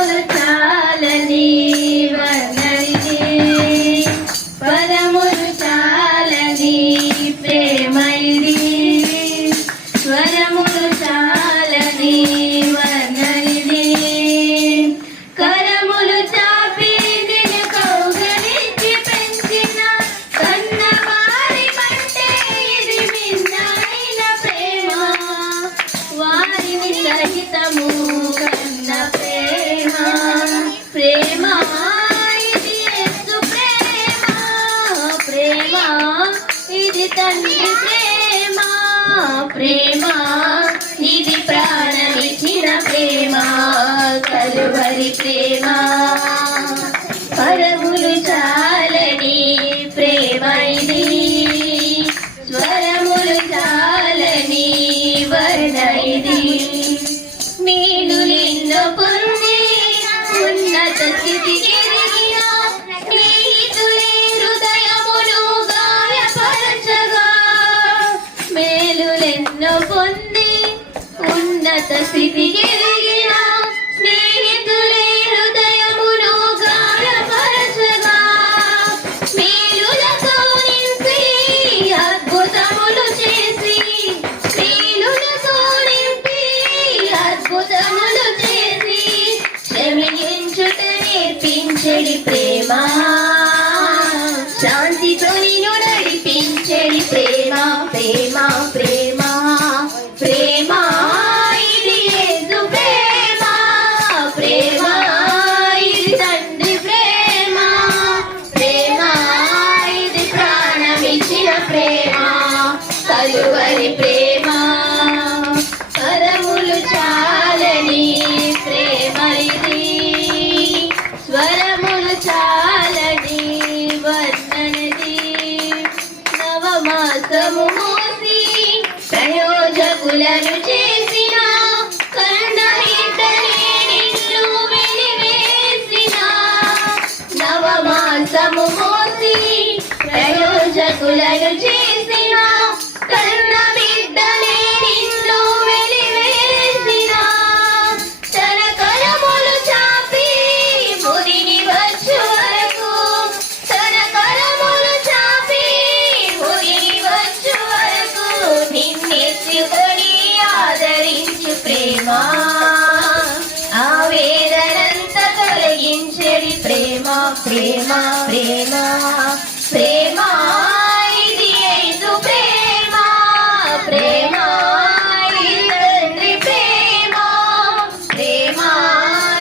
పదములు చాలని వర్ణనిది పదములు చాలని ప్రేమ ఇది స్వరములు చాలని వర్ణనిది కరములు చాపి నిన్ను కౌగలించి పెంచిన కన్నవారి కంటే ఇది మిన్నైన ప్రేమ వారిని సహితము కన్న ప్రేమ ప్రేమ ఇది యేసు ప్రేమ ప్రేమ ఇది తండ్రి ప్రేమ ప్రేమ ఇది ప్రాణమిచ్చిన ప్రేమ కలువరి ప్రేమ పరములు చాలని ప్రేమ ఇది స్వరములు చాలని వర్ణ ఇది మేలులెన్నో పొంది ఉన్నత స్థితికి ఎదిగిన స్నేహితులే హృదయమును గాయపరచగా మేలులెన్నో పొంది ఉన్నత స్థితికి ఎదిగిన స్నేహితులే హృదయమును గాయపరచగా మేలులతో నింపి అద్భుతములు చేసి మేలులతో నింపి అద్భుతములు చేసి క్షమించుట నేర్పించెడి ప్రేమ శాంతితో నిన్ను నడిపించెడి ప్రేమ ప్రేమ ప్రేమ ప్రేమ ఇది యేసు ప్రేమ ప్రేమ ఇది తండ్రి ప్రేమ ప్రేమ ఇది ప్రాణమిచ్చిన ప్రేమ కలువరి ప్రేమ పరములు చాలని ప్రేమ ఇది స్వరములు చాలని వర్ణనది నవమాసము మోసి ప్రయోజకులను చేసిన కన్నమిద్దనే నిన్ను వెలివేసిన నవమాసము మోసి ప్రయోజకులను చేసిన కన్నమిద్దనే నిన్ను వెలివేసిన తన కరములు చాపి ముదిని వచ్చు వరకు తన కరములు చాపి ముదిని వచ్చు వరకు నిన్నెత్తుకొని ఆదరించు ప్రేమ ఆవేదనంత తొలగించడి ప్రేమ ప్రేమ ప్రేమ